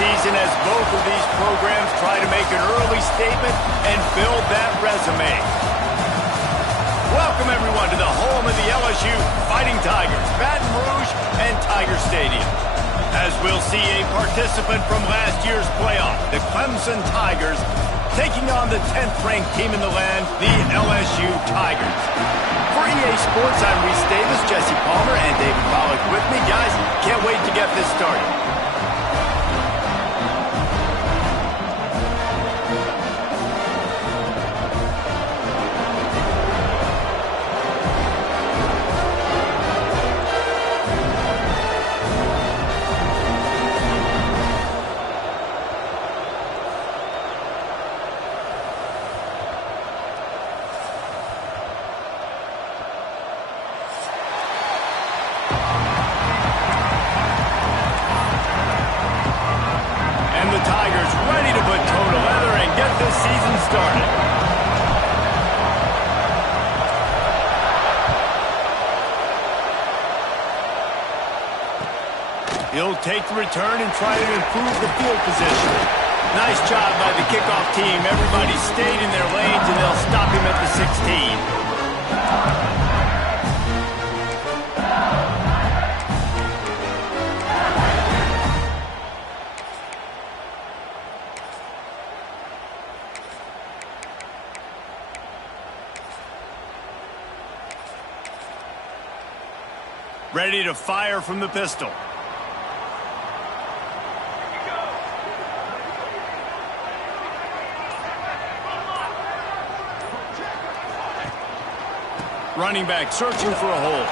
season as both of these programs try to make an early statement and build that resume. Welcome, everyone, to the home of the LSU Fighting Tigers, Baton Rouge and Tiger Stadium. As we'll see a participant from last year's playoff, the Clemson Tigers, taking on the 10th-ranked team in the land, the LSU Tigers. For EA Sports, I'm Reese Davis, Jesse Palmer, and David Pollack with me. Guys, can't wait to get this started. He'll take the return and try to improve the field position. Nice job by the kickoff team. Everybody stayed in their lanes, and they'll stop him at the 16. Ready to fire from the pistol. Running back searching for a hole.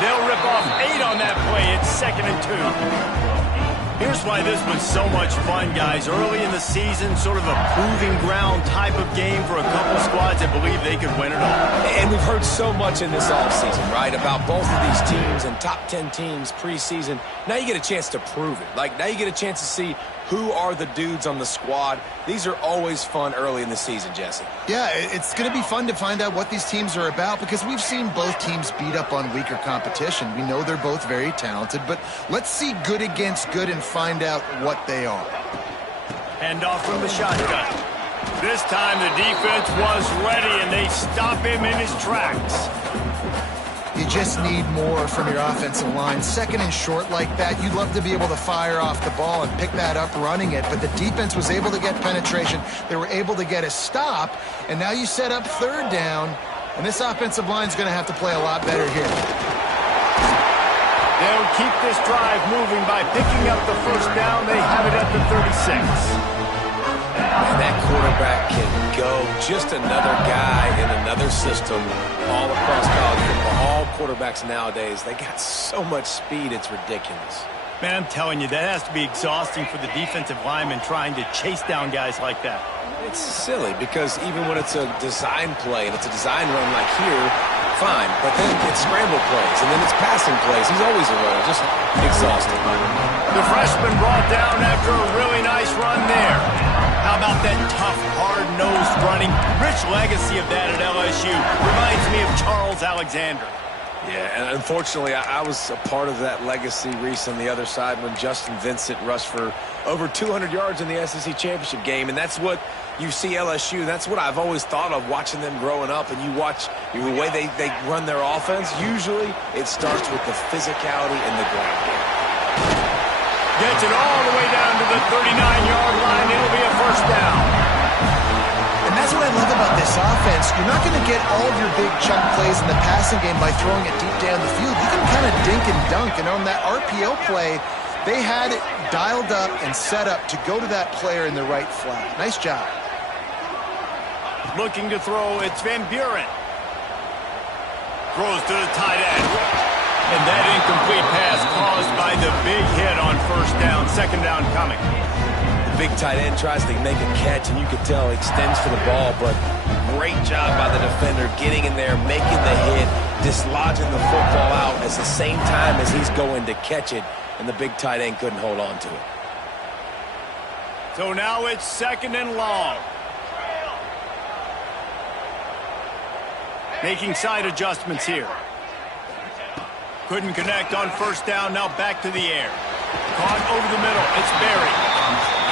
They'll rip off 8 on that play. It's 2nd and 2. Here's why this was so much fun, guys. Early in the season, sort of a proving ground type of game for a couple squads that believe they could win it all. And we've heard so much in this offseason, right, about both of these teams and top 10 teams preseason. Now you get a chance to prove it. Now you get a chance to see who are the dudes on the squad. These are always fun early in the season, Jesse. Yeah, it's going to be fun to find out what these teams are about because we've seen both teams beat up on weaker competition. We know they're both very talented, but let's see good against good and find out what they are. Hand off from the shotgun. This time the defense was ready, and they stop him in his tracks. You just need more from your offensive line. 2nd and short like that, you'd love to be able to fire off the ball and pick that up running it, but the defense was able to get penetration. They were able to get a stop, and now you set up 3rd down, and this offensive line is going to have to play a lot better here. They'll keep this drive moving by picking up the 1st down. They have it at the 36. And that quarterback can go. Just another guy in another system all across college football. All quarterbacks nowadays, they got so much speed, it's ridiculous. Man, I'm telling you, that has to be exhausting for the defensive lineman trying to chase down guys like that. It's silly because even when it's a design play and it's a design run like here, fine. But then it's scramble plays and then it's passing plays. He's always a runner, just exhausting. The freshman brought down after a really nice run there. How about that tough, hard-nosed running? Rich legacy of that at LSU. Reminds me of Charles Alexander. Yeah, and unfortunately, I was a part of that legacy, Reese, on the other side when Justin Vincent rushed for over 200 yards in the SEC championship game, and that's what you see LSU. That's what I've always thought of watching them growing up, and you watch the way they run their offense. Usually, it starts with the physicality and the ground game. Gets it all the way down to the 39-yard line. It'll be a 1st down. And that's what I love about this offense. You're not going to get all of your big chunk plays in the passing game by throwing it deep down the field. You can kind of dink and dunk. And on that RPO play, they had it dialed up and set up to go to that player in the right flat. Nice job. Looking to throw, it's Van Buren. Throws to the tight end. And that incomplete pass caused by the big hit on 1st down, 2nd down coming. The big tight end tries to make a catch, and you could tell he extends for the ball, but great job by the defender getting in there, making the hit, dislodging the football out at the same time as he's going to catch it, and the big tight end couldn't hold on to it. So now it's 2nd and long. Making side adjustments here. Couldn't connect on 1st down, now back to the air. Caught over the middle. It's buried.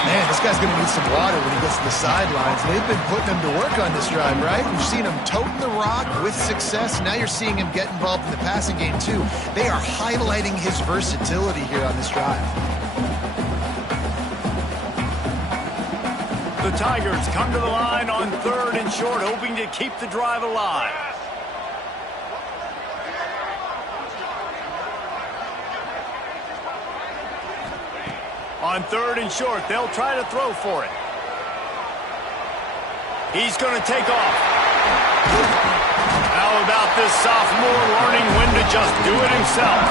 Man, this guy's going to need some water when he gets to the sidelines. They've been putting him to work on this drive, right? We've seen him toting the rock with success. Now you're seeing him get involved in the passing game, too. They are highlighting his versatility here on this drive. The Tigers come to the line on 3rd and short, hoping to keep the drive alive. On 3rd and short, they'll try to throw for it. He's going to take off. How about this sophomore learning when to just do it himself?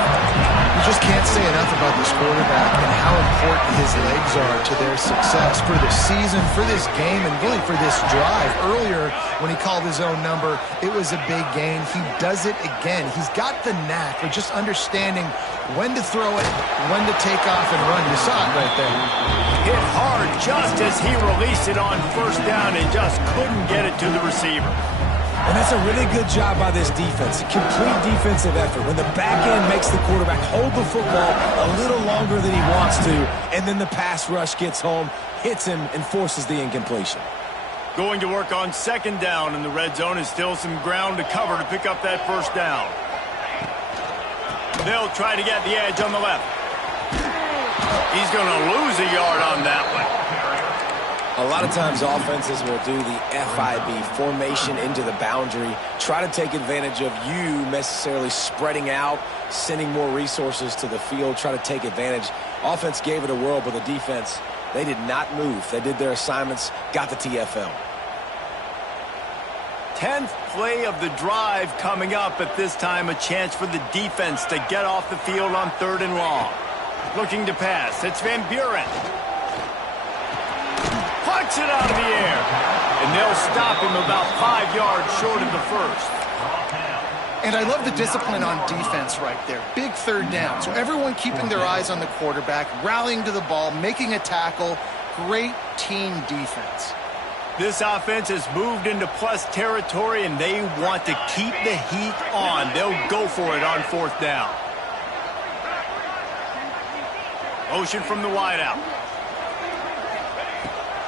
You just can't say enough about this quarterback and how important his legs are to their success for this season, for this game, and really for this drive. Earlier, when he called his own number, it was a big gain. He does it again. He's got the knack for just understanding when to throw it, when to take off and run. You saw it right there. Hit hard just as he released it on 1st down and just couldn't get it to the receiver. And that's a really good job by this defense. A complete defensive effort. When the back end makes the quarterback hold the football a little longer than he wants to, and then the pass rush gets home, hits him, and forces the incompletion. Going to work on 2nd down in the red zone is still some ground to cover to pick up that 1st down. They'll try to get the edge on the left. He's going to lose a yard on that one. A lot of times offenses will do the FIB, formation into the boundary, try to take advantage of you necessarily spreading out, sending more resources to the field, try to take advantage. Offense gave it a whirl, but the defense, they did not move. They did their assignments, got the TFL. 10th play of the drive coming up, at this time a chance for the defense to get off the field on 3rd and long. Looking to pass, it's Van Buren. Plucks it out of the air. And they'll stop him about 5 yards short of the 1st. And I love the discipline on defense right there. Big 3rd down. So everyone keeping their eyes on the quarterback, rallying to the ball, making a tackle. Great team defense. This offense has moved into plus territory, and they want to keep the heat on. They'll go for it on 4th down. Motion from the wideout.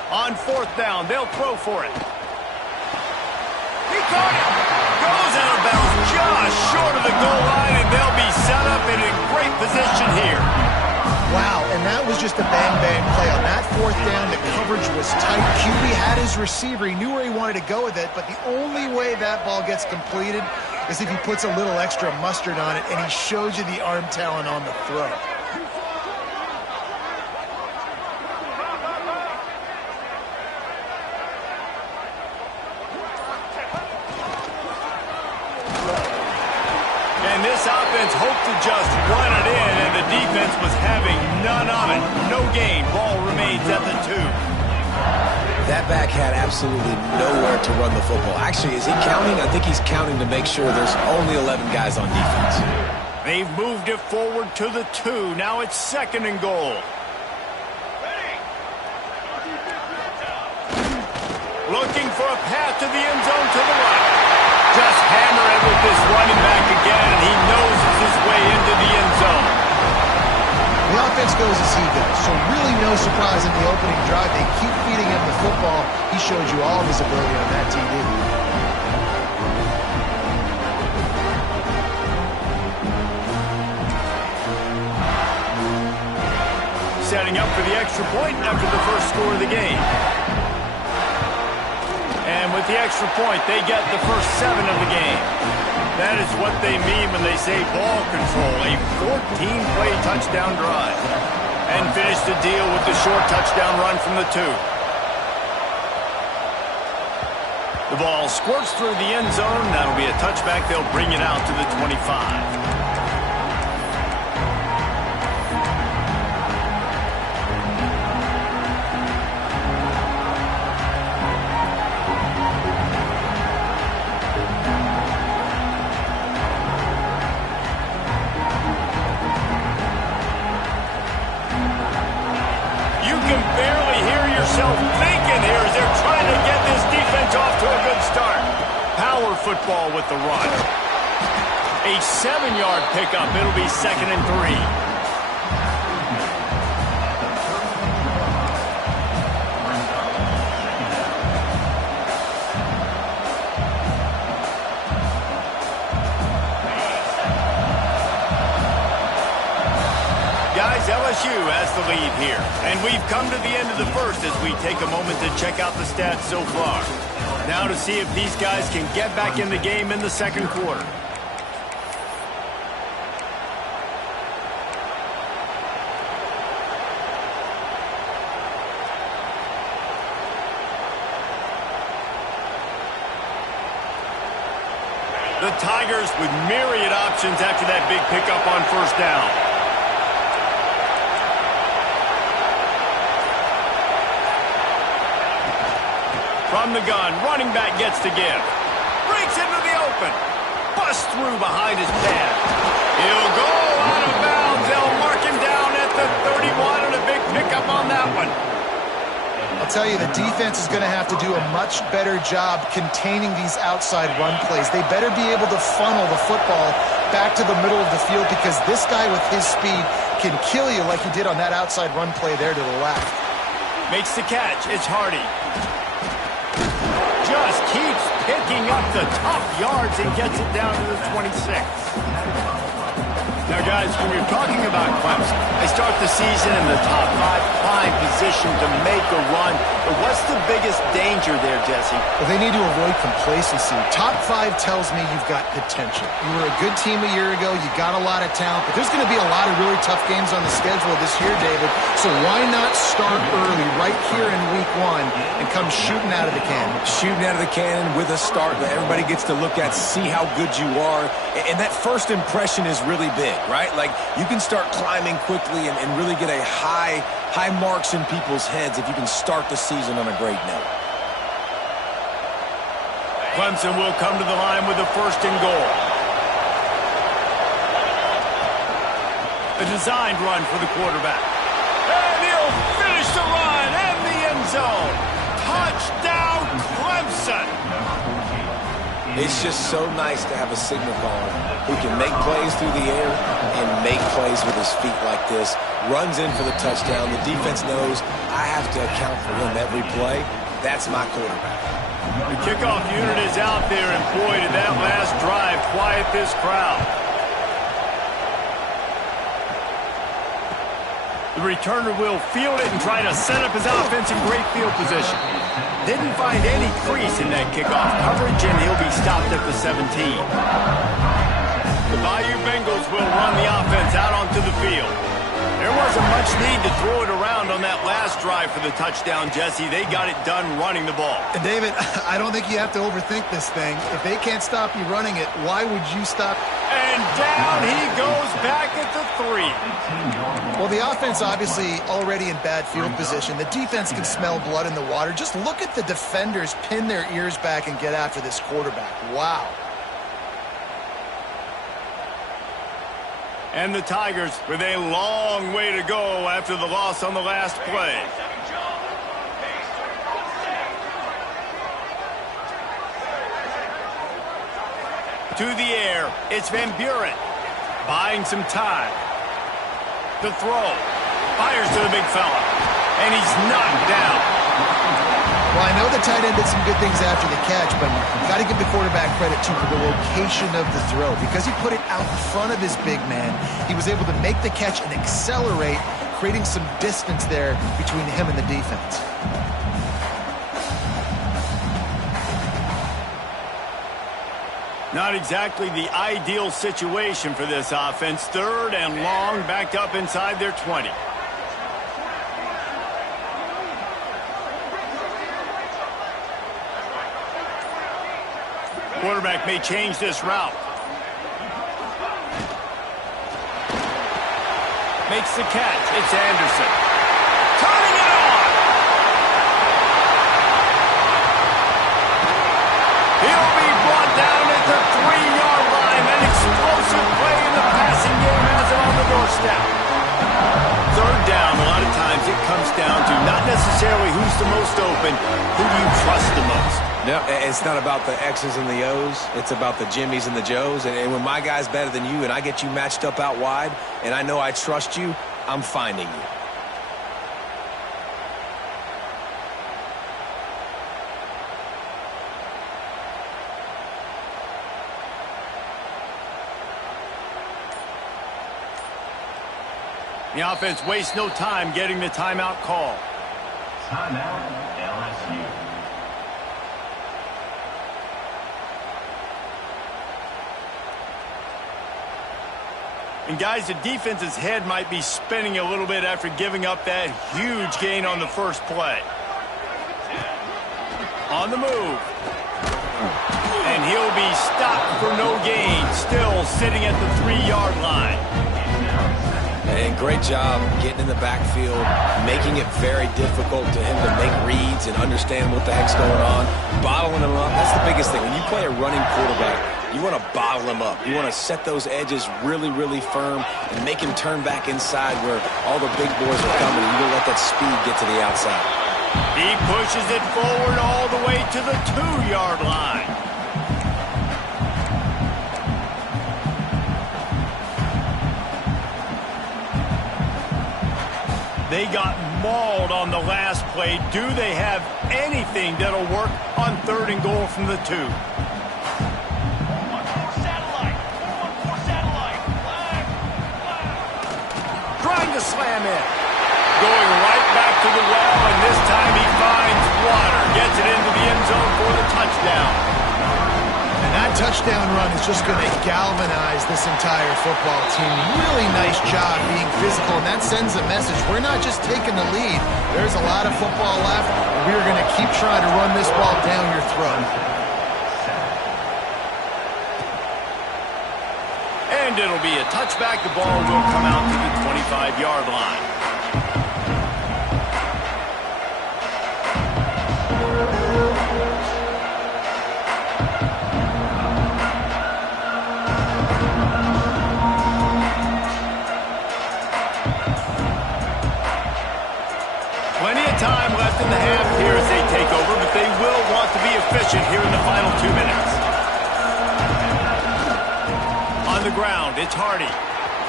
On 4th down, they'll throw for it. He caught it. Goes out of bounds just short of the goal line, and they'll be set up and in great position here. Wow, and that was just a bang-bang play. On that 4th down, the coverage was tight. QB had his receiver. He knew where he wanted to go with it, but the only way that ball gets completed is if he puts a little extra mustard on it, and he shows you the arm talent on the throw. And this offense hoped to just run it in, and the defense was having none of it. No gain. Ball remains at the 2. That back had absolutely nowhere to run the football. Actually, is he counting? I think he's counting to make sure there's only 11 guys on defense. They've moved it forward to the 2. Now it's 2nd and goal. Looking for a path to the end zone to the right. Just hammer it with this running back again, and he noses his way into the end zone. The offense goes as he goes, so really no surprise in the opening drive. They keep feeding him the football. He showed you all of his ability on that TD. Setting up for the extra point after the first score of the game. And with the extra point, they get the first 7 of the game. That is what they mean when they say ball control, a 14-play touchdown drive. And finish the deal with the short touchdown run from the 2. The ball squirts through the end zone. That'll be a touchback. They'll bring it out to the 25. Thinking here as they're trying to get this defense off to a good start. Power football with the run. A 7-yard pickup. It'll be 2nd and 3. guys, LSU has the lead here. And we've come to the end of the first as we take a moment to check out the stats so far. Now to see if these guys can get back in the game in the second quarter. The Tigers with myriad options after that big pickup on first down. From the gun, running back gets to give. Breaks into the open. Busts through behind his pad. He'll go out of bounds. They'll mark him down at the 31 and a big pickup on that one. I'll tell you, the defense is going to have to do a much better job containing these outside run plays. They better be able to funnel the football back to the middle of the field because this guy with his speed can kill you like he did on that outside run play there to the left. Makes the catch. It's Hardy. Just keeps picking up the top yards and gets it down to the 26. Now, guys, when you're talking about Clemson, they start the season in the top 5, prime position to make a run. But what's the biggest danger there, Jesse? Well, they need to avoid complacency. Top 5 tells me you've got potential. You were a good team a year ago. You got a lot of talent. But there's going to be a lot of really tough games on the schedule this year, David. So why not start early right here in week 1 and come shooting out of the cannon? Shooting out of the cannon with a start that everybody gets to look at, see how good you are. And that first impression is really big. Right? Like, you can start climbing quickly and really get a high marks in people's heads if you can start the season on a great note. Clemson will come to the line with a first and goal. A designed run for the quarterback. And he'll finish the run and the end zone. Touchdown, Clemson! It's just so nice to have a signal caller who can make plays through the air and make plays with his feet like this. Runs in for the touchdown. The defense knows I have to account for him every play. That's my quarterback. The kickoff unit is out there, and boy, did that last drive quiet this crowd. The returner will field it and try to set up his offense in great field position. Didn't find any crease in that kickoff coverage, and he'll be stopped at the 17. The Bayou Bengals will run the offense out onto the field. There wasn't much need to throw it around on that last drive for the touchdown, Jesse. They got it done running the ball. And David, I don't think you have to overthink this thing. If they can't stop you running it, why would you stop? And down he goes back at the 3. Well, the offense obviously already in bad field position. The defense can smell blood in the water. Just look at the defenders pin their ears back and get after this quarterback. Wow. And the Tigers with a long way to go after the loss on the last play. To the air, it's Van Buren. Buying some time. The throw. Fires to the big fella. And he's knocked down. Well, I know the tight end did some good things after the catch, but you've got to give the quarterback credit, too, for the location of the throw. Because he put it out in front of his big man, he was able to make the catch and accelerate, creating some distance there between him and the defense. Not exactly the ideal situation for this offense. Third and long, backed up inside their 20. Quarterback may change this route. Makes the catch. It's Anderson. Turning it on. He'll be brought down at the 3-yard line. An explosive play in the passing game has it on the doorstep. Third down, a lot of times it comes down to not necessarily who's the most open, who do you trust the most? No, it's not about the X's and the O's. It's about the Jimmies and the Joes. And when my guy's better than you and I get you matched up out wide and I know I trust you, I'm finding you. The offense wastes no time getting the timeout call. Timeout, LSU. And guys, the defense's head might be spinning a little bit after giving up that huge gain on the first play. On the move. And he'll be stopped for no gain, still sitting at the 3-yard line. And great job getting in the backfield, making it very difficult to him to make reads and understand what the heck's going on. Bottling him up, that's the biggest thing. When you play a running quarterback, you want to bottle him up. You want to set those edges really, really firm and make him turn back inside where all the big boys are coming. You don't let that speed get to the outside. He pushes it forward all the way to the 2-yard line. They got mauled on the last play. Do they have anything that'll work on 3rd and goal from the 2? Trying to slam in. Going right back to the well, and this time he finds water. Gets it into the end zone for the touchdown. And that touchdown run is just going to galvanize this entire football team. Really nice job being physical, and that sends a message. We're not just taking the lead. There's a lot of football left, and we're going to keep trying to run this ball down your throat. And it'll be a touchback. The ball will come out to the 25-yard line. Time left in the half here as they take over, but they will want to be efficient here in the final 2 minutes. On the ground, it's Hardy.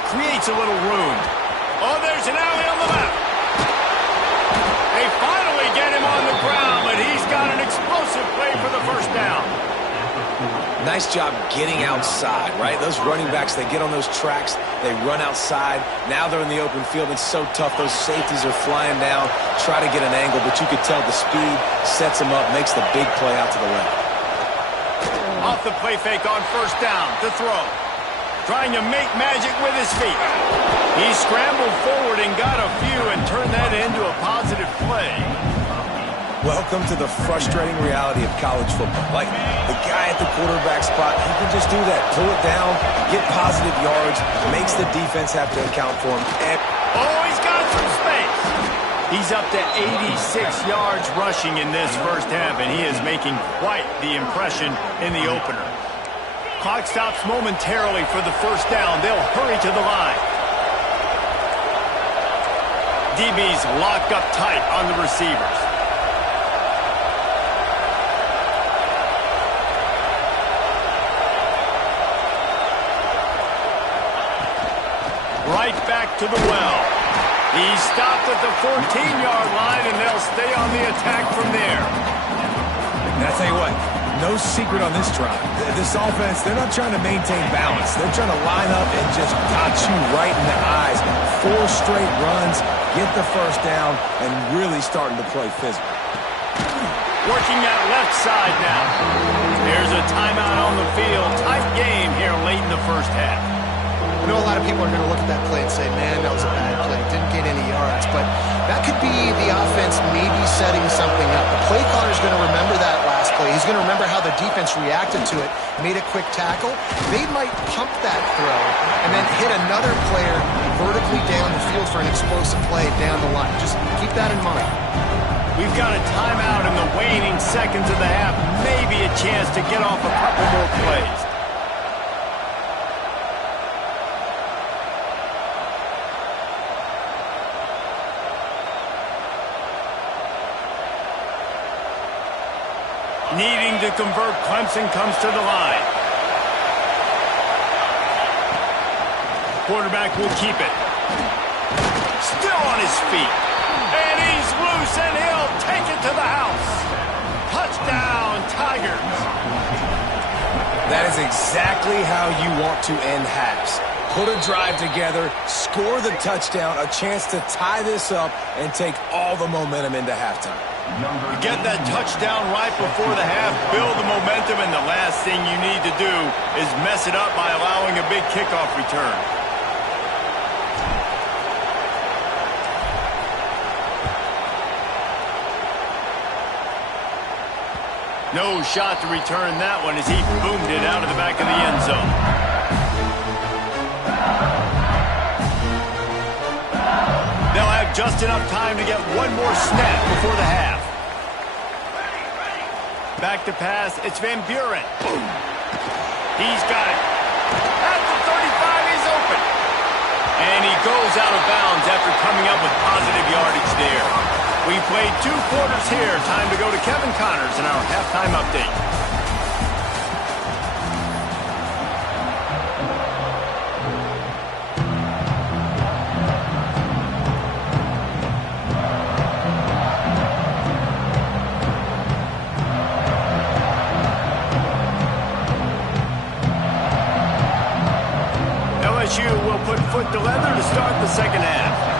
Creates a little room. Oh, there's an alley on the left. They finally get him on the ground, but he's got an explosive play for the first down. Nice job getting outside, right? Those running backs, they get on those tracks, they run outside. Now they're in the open field. It's so tough. Those safeties are flying down, try to get an angle, but you could tell the speed sets him up, makes the big play out to the left. Off the play fake on first down, to throw. Trying to make magic with his feet. He scrambled forward and got a few and turned that into a positive play. Welcome to the frustrating reality of college football. Like, the guy at the quarterback spot, he can just do that. Pull it down, get positive yards, makes the defense have to account for him. And oh, he's got some space. He's up to 86 yards rushing in this first half, and he is making quite the impression in the opener. Clock stops momentarily for the first down. They'll hurry to the line. DB's locked up tight on the receivers. Right back to the well. He's stopped at the 14-yard line, and they'll stay on the attack from there. And I tell you what, no secret on this drive. This offense, they're not trying to maintain balance. They're trying to line up and just dot you right in the eyes. 4 straight runs, get the first down, and really starting to play physical. Working that left side now. There's a timeout on the field. Tight game here late in the first half. I know a lot of people are going to look at that play and say, man, that was a bad play. Didn't get any yards. But that could be the offense maybe setting something up. The play caller's going to remember that last play. He's going to remember how the defense reacted to it, made a quick tackle. They might pump that throw and then hit another player vertically down the field for an explosive play down the line. Just keep that in mind. We've got a timeout in the waning seconds of the half. Maybe a chance to get off a couple more plays. Needing to convert, Clemson comes to the line. Quarterback will keep it. Still on his feet. And he's loose, and he'll take it to the house. Touchdown, Tigers. That is exactly how you want to end halves. put a drive together, score the touchdown, a chance to tie this up and take all the momentum into halftime. Get that touchdown right before the half, build the momentum, and the last thing you need to do is mess it up by allowing a big kickoff return. No shot to return that one as he boomed it out of the back of the end zone. They'll have just enough time to get one more snap before the half. Back to pass, it's Van Buren. Boom. He's got it. At the 35, he's open. And he goes out of bounds after coming up with positive yardage there. We played 2 quarters here. Time to go to Kevin Connors in our halftime update. LSU will put foot to leather to start the second half.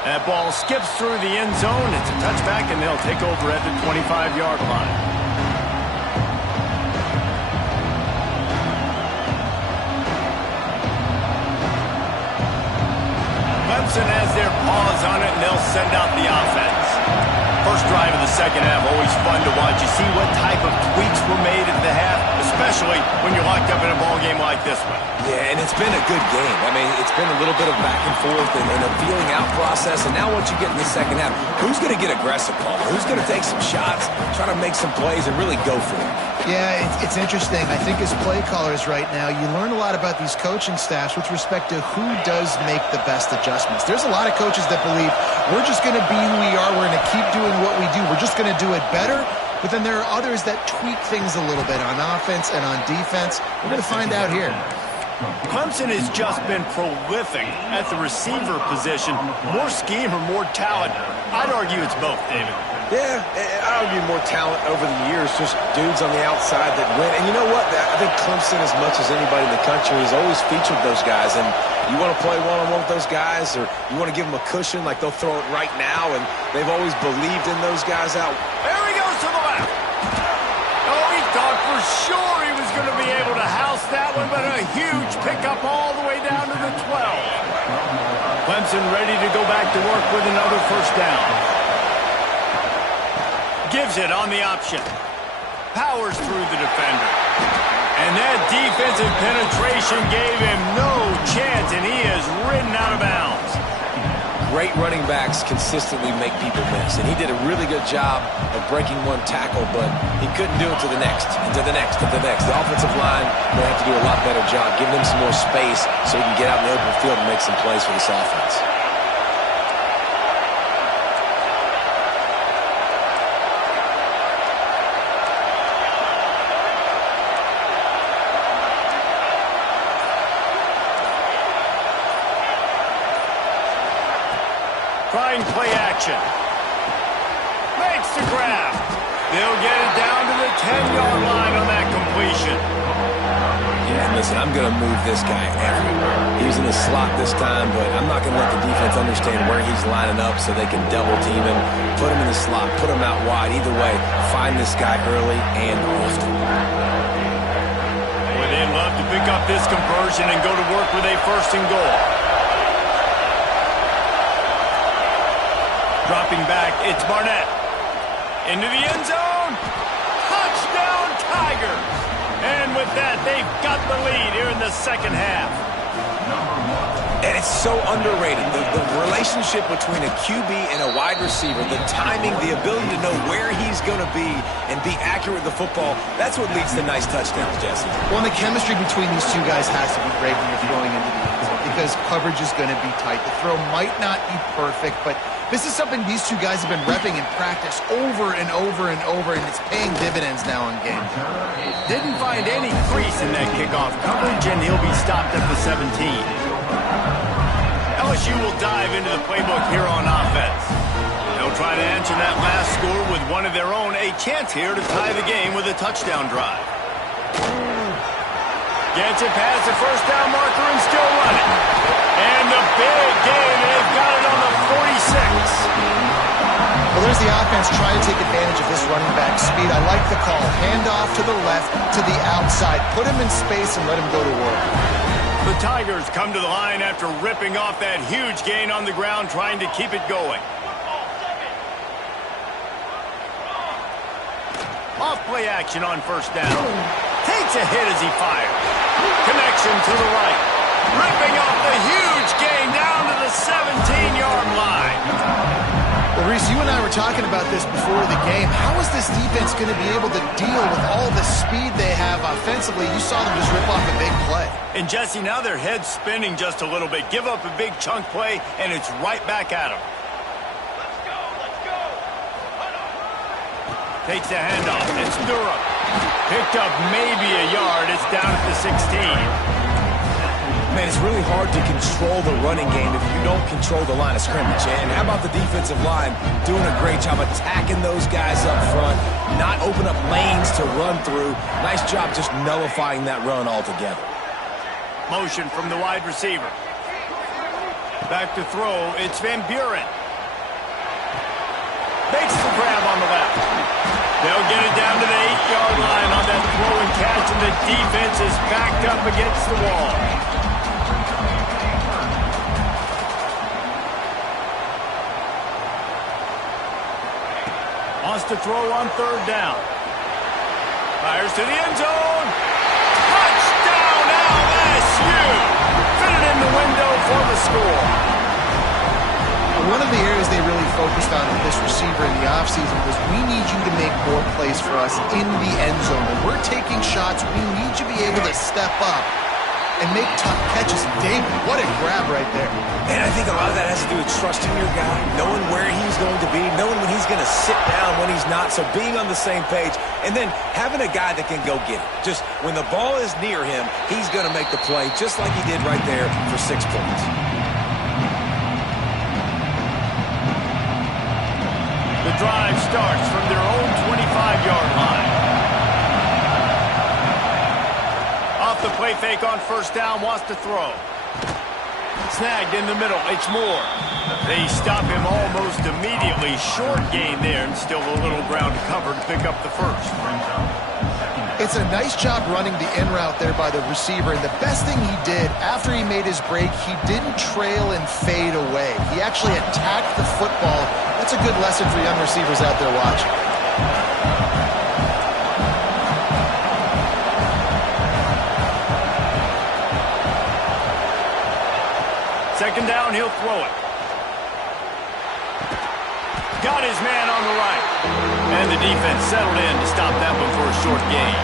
That ball skips through the end zone. It's a touchback, and they'll take over at the 25-yard line. Clemson has their paws on it, and they'll send out the offense. First drive of the second half, always fun to watch. You see what type of tweaks were made at the half, especially when you're locked up in a ball game like this one. Yeah, and it's been a good game. I mean, it's been a little bit of back and forth and a feeling out process. And now once you get in the second half, who's going to get aggressive, Paul? Who's going to take some shots, try to make some plays, and really go for it? Yeah, it's interesting. I think as play callers right now, you learn a lot about these coaching staffs with respect to who does make the best adjustments. There's a lot of coaches that believe we're just going to be who we are. We're going to keep doing what we do. We're just going to do it better. But then there are others that tweak things a little bit on offense and on defense. We're going to find out here. Clemson has just been prolific at the receiver position. More scheme or more talent? I'd argue it's both, David. Yeah, I argue more talent over the years, just dudes on the outside that win. And you know what? I think Clemson, as much as anybody in the country, has always featured those guys. And you want to play one-on-one with those guys, or you want to give them a cushion, like they'll throw it right now, and they've always believed in those guys out. There he goes to the left. Oh, he thought for sure he was going to be able to house that one, but a huge pickup all the way down to the 12. Clemson ready to go back to work with another first down. Gives it on the option. Powers through the defender. And that defensive penetration gave him no chance, and he is ridden out of bounds. Great running backs consistently make people miss, and he did a really good job of breaking one tackle, but he couldn't do it to the next, and to the next, and to the next. The offensive line will have to do a lot better job, giving him some more space so he can get out in the open field and make some plays for this offense. Trying play action. Makes the grab. They'll get it down to the 10-yard line on that completion. Yeah, and listen, I'm going to move this guy everywhere. He's in the slot this time, but I'm not going to let the defense understand where he's lining up so they can double team him, put him in the slot, put him out wide. Either way, find this guy early and often. Well, they'd love to pick up this conversion and go to work with a first and goal. Dropping back, it's Barnett. Into the end zone. Touchdown, Tigers. And with that, they've got the lead here in the second half. And it's so underrated. The relationship between a QB and a wide receiver, the timing, the ability to know where he's going to be and be accurate with the football, that's what leads to nice touchdowns, Jesse. Well, and the chemistry between these two guys has to be great when you're throwing into the end zone because coverage is going to be tight. The throw might not be perfect, but this is something these two guys have been repping in practice over and over and over, and it's paying dividends now in game. Didn't find any crease in that kickoff coverage, and he'll be stopped at the 17. LSU will dive into the playbook here on offense. They'll They'll try to answer that last score with one of their own. A chance here to tie the game with a touchdown drive. Gets it past the first down marker and still running. And the big gain, they've got it on the 46. Well, there's the offense trying to take advantage of this running back speed. I like the call. Hand off to the left, to the outside. Put him in space and let him go to work. The Tigers come to the line after ripping off that huge gain on the ground, trying to keep it going. Off play action on first down. Takes a hit as he fires. Connection to the right. Ripping off the huge gain down to the 17-yard line. Well, Reese, you and I were talking about this before the game. How is this defense going to be able to deal with all the speed they have offensively? You saw them just rip off a big play. And, Jesse, now their head's spinning just a little bit. Give up a big chunk play, and it's right back at them. Takes the handoff. It's Durham. Picked up maybe a yard. It's down at the 16. Man, it's really hard to control the running game if you don't control the line of scrimmage. And how about the defensive line doing a great job attacking those guys up front, not open up lanes to run through. Nice job just nullifying that run altogether. Motion from the wide receiver. Back to throw. It's Van Buren. Makes the grab on the left. They'll get it down to the 8-yard line on that throw and catch, and the defense is backed up against the wall. Wants to throw on third down. Fires to the end zone. Touchdown LSU! Fitted in the window for the score. One of the areas they really focused on with this receiver in the offseason was we need you to make more plays for us in the end zone. When we're taking shots, we need you to be able to step up and make tough catches. David, what a grab right there. And I think a lot of that has to do with trusting your guy, knowing where he's going to be, knowing when he's going to sit down, when he's not, so being on the same page, and then having a guy that can go get it. Just when the ball is near him, he's going to make the play, just like he did right there for 6 points. The drive starts from their own 25-yard line. Off the play fake on first down, wants to throw. Snagged in the middle, it's Moore. They stop him almost immediately. Short gain there, and still a little ground to cover to pick up the first. It's a nice job running the in route there by the receiver, and the best thing he did after he made his break, he didn't trail and fade away. He actually attacked the football. That's a good lesson for young receivers out there watching. Second down, he'll throw it. Got his man on the right. And the defense settled in to stop that one for a short gain.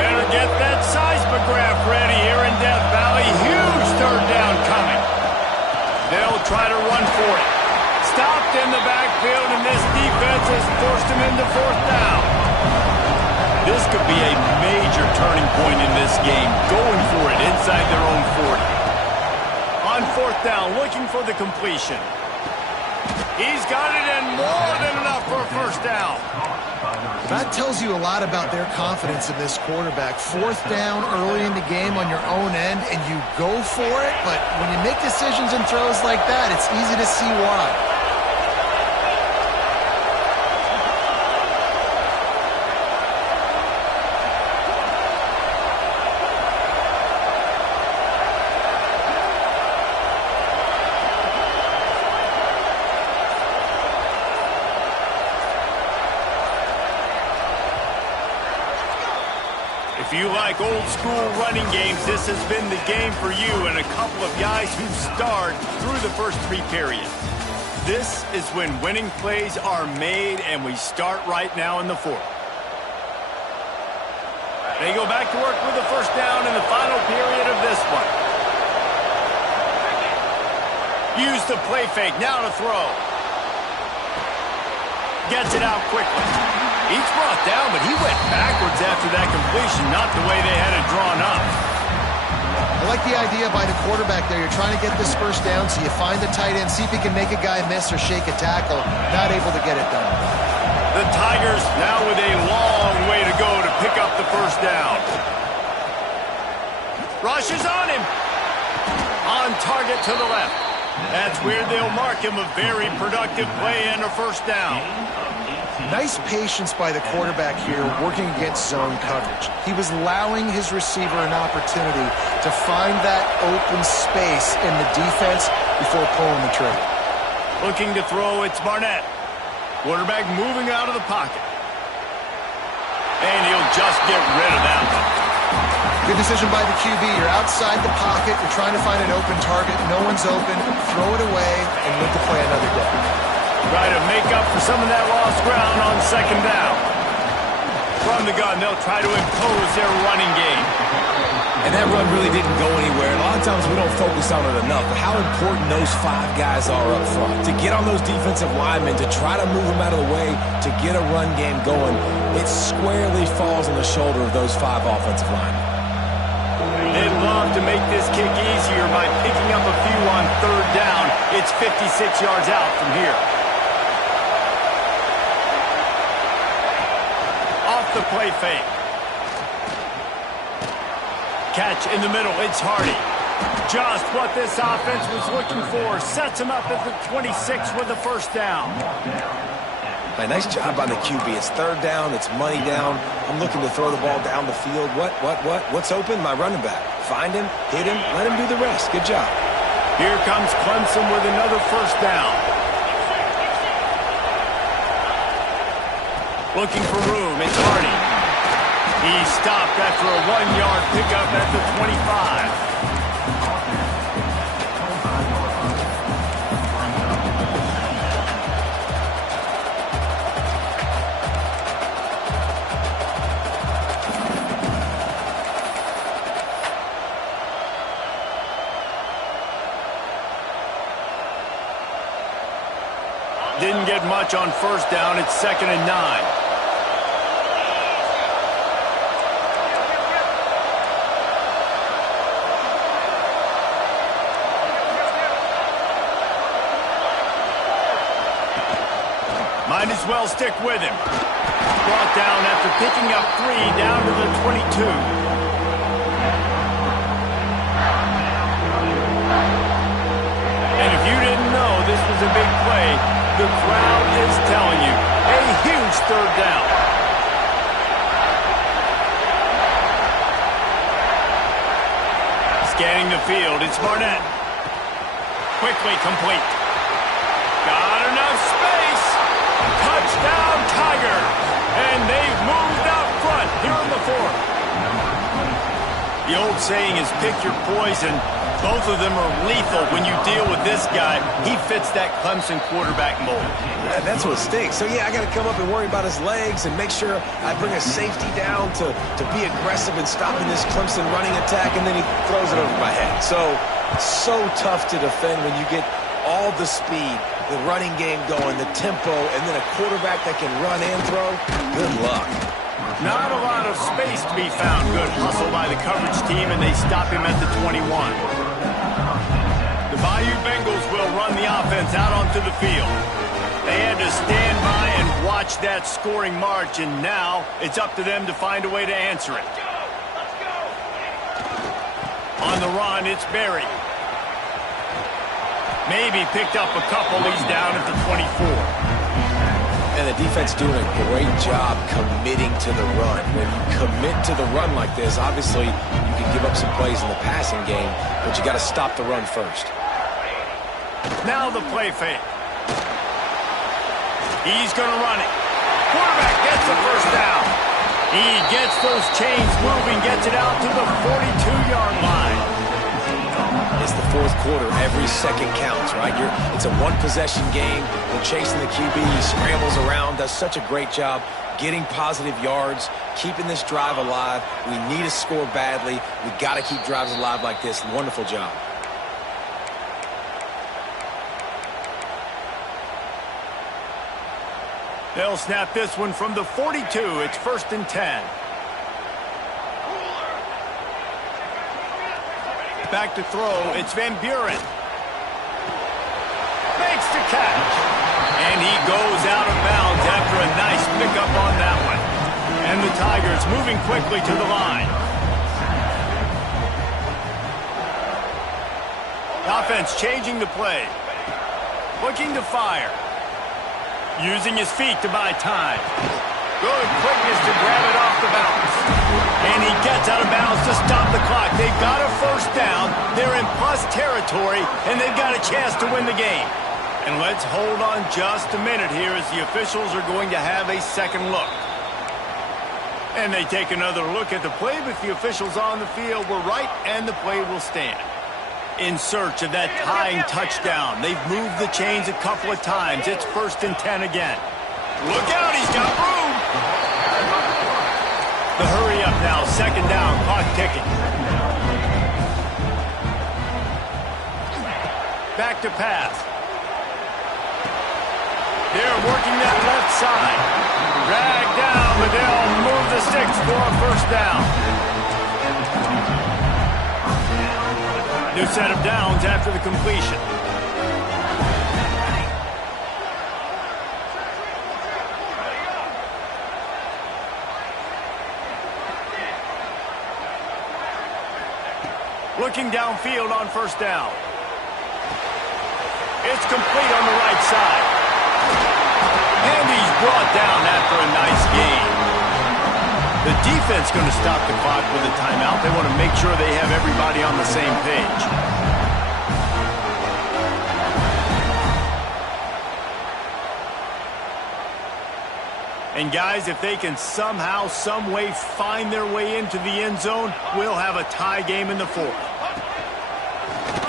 Better get that seismograph ready here in Death Valley. Huge third down coming. They'll try to run for it. Stopped in the backfield, and this defense has forced him into fourth down. This could be a major turning point in this game, going for it inside their own 40. On fourth down, looking for the completion. He's got it, and more than enough for a first down. That tells you a lot about their confidence in this quarterback. Fourth down early in the game on your own end, and you go for it, but when you make decisions and throws like that, it's easy to see why. If you like old-school running games, this has been the game for you and a couple of guys who starred through the first 3 periods. This is when winning plays are made, and we start right now in the 4th. They go back to work with the first down in the final period of this one. Use the play fake, now to throw. Gets it out quickly. He's brought down, but he went backwards after that completion, not the way they had it drawn up. I like the idea by the quarterback there. You're trying to get this first down, so you find the tight end, see if he can make a guy miss or shake a tackle. Not able to get it done. The Tigers now with a long way to go to pick up the first down. Rush is on him. On target to the left. That's where they'll mark him. A very productive play and a first down. Nice patience by the quarterback here working against zone coverage. He was allowing his receiver an opportunity to find that open space in the defense before pulling the trigger. Looking to throw, it's Barnett. Quarterback moving out of the pocket. And he'll just get rid of that one. Good decision by the QB. You're outside the pocket. You're trying to find an open target. No one's open. Throw it away and live to play another day. Try to make up for some of that lost ground on second down. From the gun, they'll try to impose their running game. And that run really didn't go anywhere. A lot of times we don't focus on it enough, but how important those 5 guys are up front. To get on those defensive linemen, to try to move them out of the way, to get a run game going, it squarely falls on the shoulder of those 5 offensive linemen. They'd love to make this kick easier by picking up a few on third down. It's 56 yards out from here. Off the play fake. Catch in the middle. It's Hardy. Just what this offense was looking for. Sets him up at the 26 with the first down. Nice job by the QB. It's third down. It's money down. I'm looking to throw the ball down the field. What's open? My running back. Find him, hit him, let him do the rest. Good job. Here comes Clemson with another first down. Looking for room. It's Hardy. He stopped after a 1-yard pickup at the 25. Didn't get much on first down. It's 2nd and 9. Might as well stick with him. Brought down after picking up 3 down to the 22. And if you didn't know this was a big play, the crowd is telling you. A huge third down. Scanning the field, it's Barnett. Quickly complete. Got enough space. Touchdown, Tiger. And they've moved out front here in the 4th. The old saying is pick your poison. Both of them are lethal when you deal with this guy. He fits that Clemson quarterback mold. Yeah, that's what stinks. So, yeah, I got to come up and worry about his legs and make sure I bring a safety down to be aggressive in stopping this Clemson running attack, and then he throws it over my head. So tough to defend when you get all the speed, the running game going, the tempo, and then a quarterback that can run and throw. Good luck. Not a lot of space to be found. Good hustle by the coverage team, and they stop him at the 21. The Bayou Bengals will run the offense out onto the field. They had to stand by and watch that scoring march, and now it's up to them to find a way to answer it. On the run, it's Berry. Maybe picked up a couple. He's down at the 24. And the defense doing a great job committing to the run. When you commit to the run like this, obviously you can give up some plays in the passing game, but you got to stop the run first. Now the play fake. He's going to run it. Quarterback gets the first down. He gets those chains moving, gets it out to the 42-yard line. It's the 4th quarter. Every second counts, right? It's a one-possession game. We're chasing the QB. He scrambles around, does such a great job getting positive yards, keeping this drive alive. We need to score badly. We got to keep drives alive like this. Wonderful job. They'll snap this one from the 42. It's 1st and 10. Back to throw. It's Van Buren. Makes the catch. And he goes out of bounds after a nice pickup on that one. And the Tigers moving quickly to the line. Offense changing the play. Looking to fire. Using his feet to buy time. Good quickness to grab it off the bounce. And he gets out of bounds to stop the clock. They've got a first down. They're in plus territory, and they've got a chance to win the game. And let's hold on just a minute here as the officials are going to have a second look. And they take another look at the play, but the officials on the field were right, and the play will stand. In search of that tying touchdown. They've moved the chains a couple of times. It's 1st and 10 again. Look out, he's got room. The hurry up now, 2nd down, clock ticking. Back to pass. They're working that left side. Dragged down, but they'll move the sticks for a first down. New set of downs after the completion. Looking downfield on 1st down. It's complete on the right side. And he's brought down after a nice gain. The defense going to stop the clock with a timeout. They want to make sure they have everybody on the same page. And guys, if they can somehow, some way find their way into the end zone, we'll have a tie game in the 4th.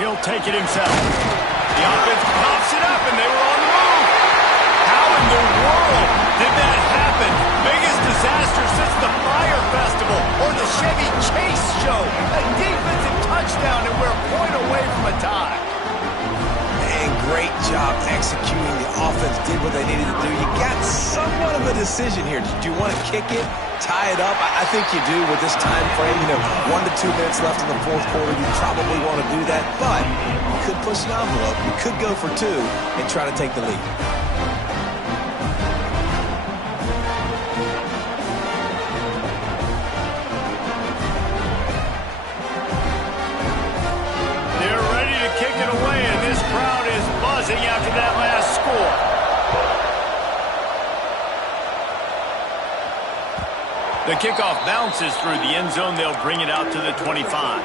He'll take it himself. The offense pops it up, and they were on the move. How in the world did that happen? Biggest disaster since the Fire Festival or the Chevy Chase show. A defensive touchdown, and we're a point away from a tie. And great job executing. The offense did what they needed to do. You got somewhat of a decision here. Do you want to kick it, tie it up? I think you do with this time frame. 1 to 2 minutes left in the 4th quarter. You probably want to do that, but you could push the envelope. You could go for 2 and try to take the lead. Kick it away, and this crowd is buzzing after that last score. The kickoff bounces through the end zone. They'll bring it out to the 25.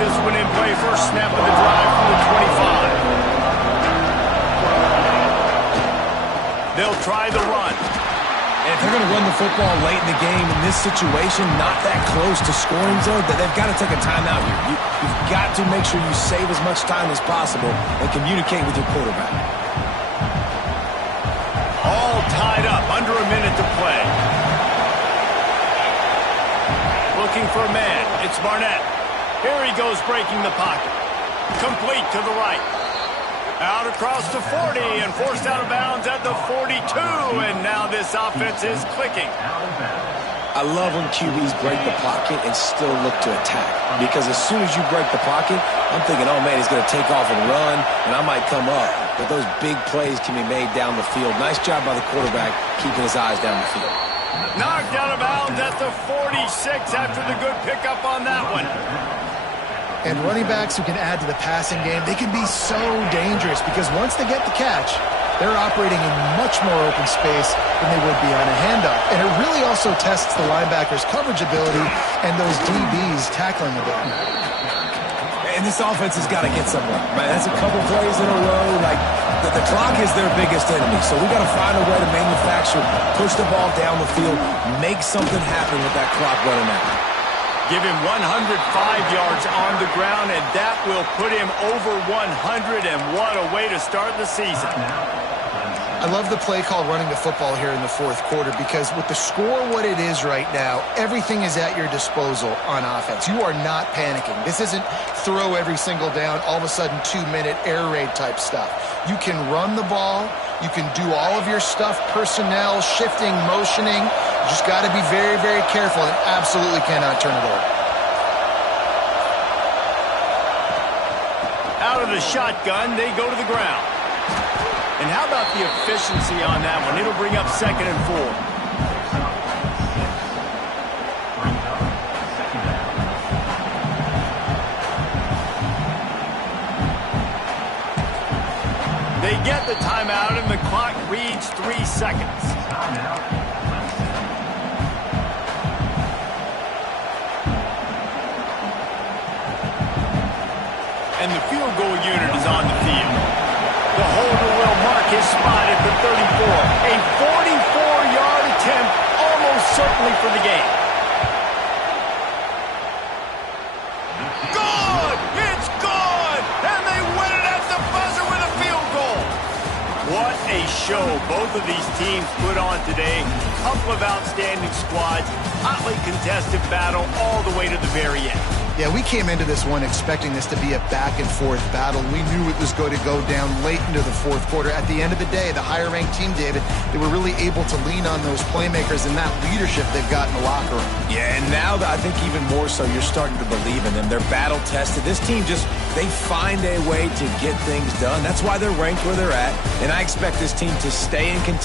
This one in play, first snap of the drive from the 25. They'll try the run. And if they're going to run the football late in the game in this situation, not that close to scoring zone, that they've got to take a timeout here. You've got to make sure you save as much time as possible and communicate with your quarterback. All tied up, under a minute to play. Looking for a man. It's Barnett. Here he goes breaking the pocket. Complete to the right. Out across the 40 and forced out of bounds at the 42. And now this offense is clicking. I love when QBs break the pocket and still look to attack. Because as soon as you break the pocket, I'm thinking, oh man, he's going to take off and run, and I might come up. But those big plays can be made down the field. Nice job by the quarterback keeping his eyes down the field. Knocked out of bounds at the 46 after the good pickup on that one. And running backs who can add to the passing game, they can be so dangerous because once they get the catch, they're operating in much more open space than they would be on a handoff. And it really also tests the linebacker's coverage ability and those DBs' tackling ability. And this offense has got to get somewhere. Right? That's a couple plays in a row. Like the clock is their biggest enemy. So we got to find a way to manufacture, push the ball down the field, make something happen with that clock running out. Give him 105 yards on the ground, and that will put him over 100, and what a way to start the season. I love the play call running the football here in the fourth quarter because with the score what it is right now, everything is at your disposal on offense. You are not panicking. This isn't throw every single down, all of a sudden 2-minute air raid type stuff. You can run the ball. You can do all of your stuff, personnel, shifting, motioning. You just got to be very, very careful and absolutely cannot turn it over. Out of the shotgun, they go to the ground. And how about the efficiency on that one? It'll bring up 2nd and 4. They get the timeout, and the clock reads 3 seconds. And the field goal unit is on the field. The holder will mark his spot at the 34. A 44-yard attempt, almost certainly for the game. Good! It's good! And they win it at the buzzer with a field goal. What a show both of these teams put on today. Couple of outstanding squads. Hotly contested battle all the way to the very end. Yeah, we came into this one expecting this to be a back-and-forth battle. We knew it was going to go down late into the fourth quarter. At the end of the day, the higher-ranked team, David, they were really able to lean on those playmakers and that leadership they've got in the locker room. Yeah, and now I think even more so, you're starting to believe in them. They're battle-tested. This team they find a way to get things done. That's why they're ranked where they're at, and I expect this team to stay and continue.